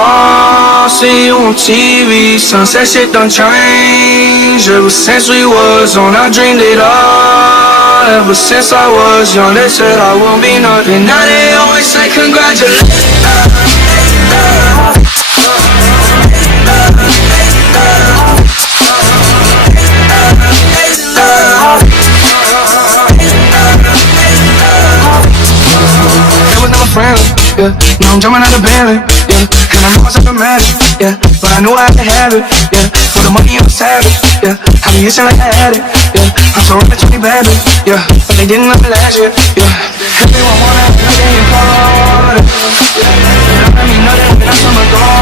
phone, see you on TV. Sunset shit done changed. Ever since we was on, I dreamed it all. Ever since I was young, they said I won't be nothing. Now they always say congratulations. Friendly, yeah. Now I'm jumping out of Bentley, yeah. And I know I said magic, yeah. But I knew I had to have it, yeah. For the money I'm savage, yeah. I be itching like I had it, yeah. I'm so rich with me, baby, yeah. But they didn't let me last year, yeah. Everyone wanna have a day in Florida, yeah. Let me know that when I'm summer gone.